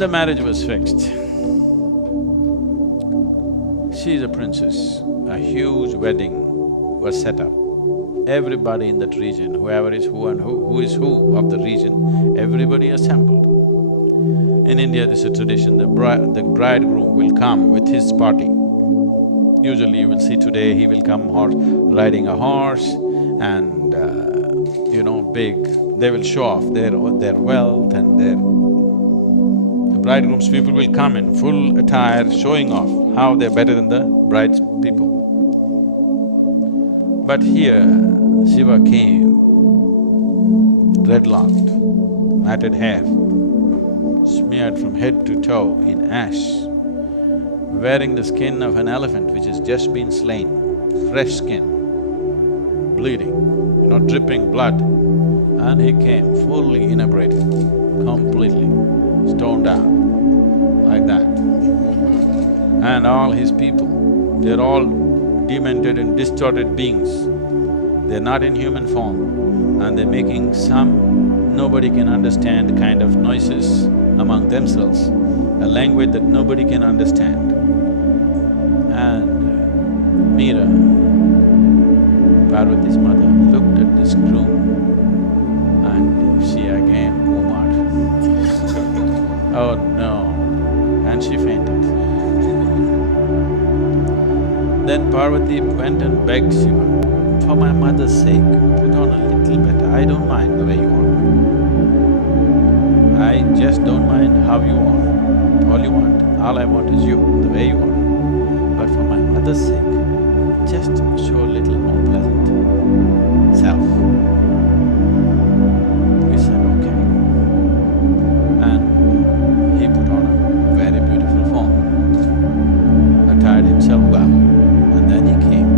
And the marriage was fixed. She is a princess. A huge wedding was set up. Everybody in that region, whoever is who and who is who of the region, everybody assembled. In India, this is a tradition, the bridegroom will come with his party. Usually you will see today, he will come riding a horse and big… They will show off their wealth and the bridegroom's people will come in full attire, showing off how they're better than the bride's people. But here, Shiva came, dreadlocked, matted hair, smeared from head to toe in ash, wearing the skin of an elephant which has just been slain, fresh skin, bleeding, dripping blood. And he came fully inebriated, completely stoned out, like that. And all his people, they're all demented and distorted beings. They're not in human form and they're making some nobody can understand kind of noises among themselves, a language that nobody can understand. And Meera, Parvati's mother, looked at this groom and she again oomed. Oh no, and she fainted. Then Parvati went and begged Shiva, for my mother's sake, put on a little better, I don't mind the way you are. I just don't mind how you are, all you want, all I want is you, the way you are. But for my mother's sake, just show a little more pleasant self. He said, okay. And he put on a very beautiful form, attired himself well, and then he came.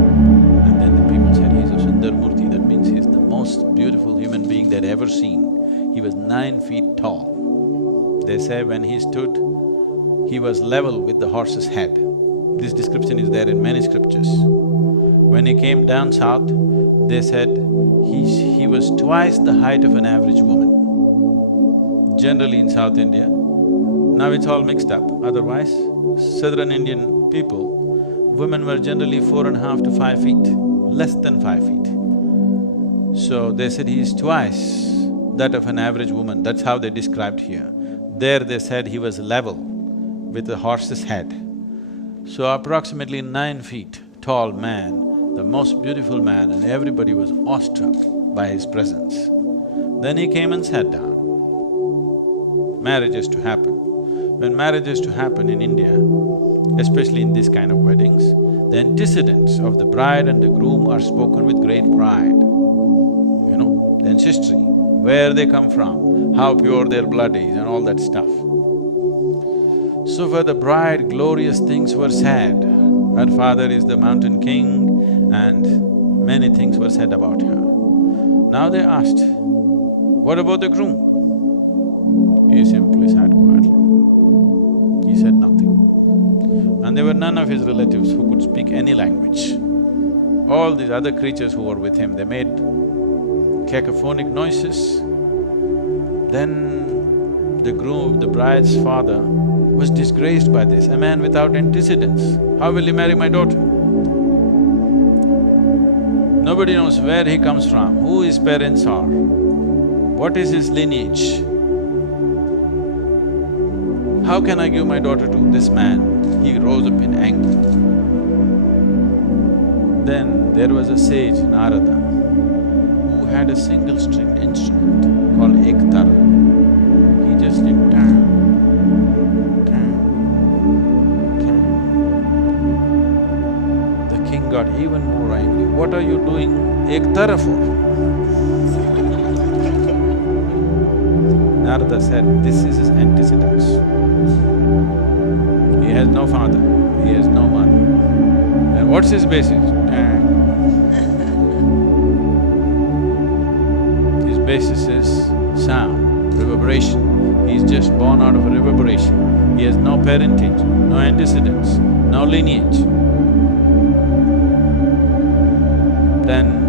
And then the people said, he's a Sundar Murti, that means he's the most beautiful human being they'd ever seen. He was 9 feet tall. They say when he stood, he was level with the horse's head. This description is there in many scriptures. When he came down south, they said he was twice the height of an average woman. Generally in South India, now it's all mixed up. Otherwise, southern Indian people, women were generally 4.5 to 5 feet, less than 5 feet. So they said he is twice that of an average woman, that's how they described here. There they said he was level with the horse's head. So approximately 9 feet tall man, the most beautiful man, and everybody was awestruck by his presence. Then he came and sat down. Marriage is to happen. When marriage is to happen in India, especially in this kind of weddings, the antecedents of the bride and the groom are spoken with great pride. The ancestry, where they come from, how pure their blood is and all that stuff. So for the bride, glorious things were said. Her father is the mountain king and many things were said about her. Now they asked, what about the groom? He simply sat quietly. He said nothing. And there were none of his relatives who could speak any language. All these other creatures who were with him, they made cacophonic noises. Then the groom, the bride's father, was disgraced by this, a man without antecedents. How will he marry my daughter? Nobody knows where he comes from, who his parents are, what is his lineage. How can I give my daughter to this man? He rose up in anger. Then there was a sage, Narada, who had a single-stringed instrument called ektara. He just did tam, tam, tam. The king got even more angry. What are you doing ektara for? Narada said, this is his antecedents. He has no father, he has no mother. And what's his basis? His basis is sound, reverberation. He's just born out of a reverberation. He has no parentage, no antecedents, no lineage. Then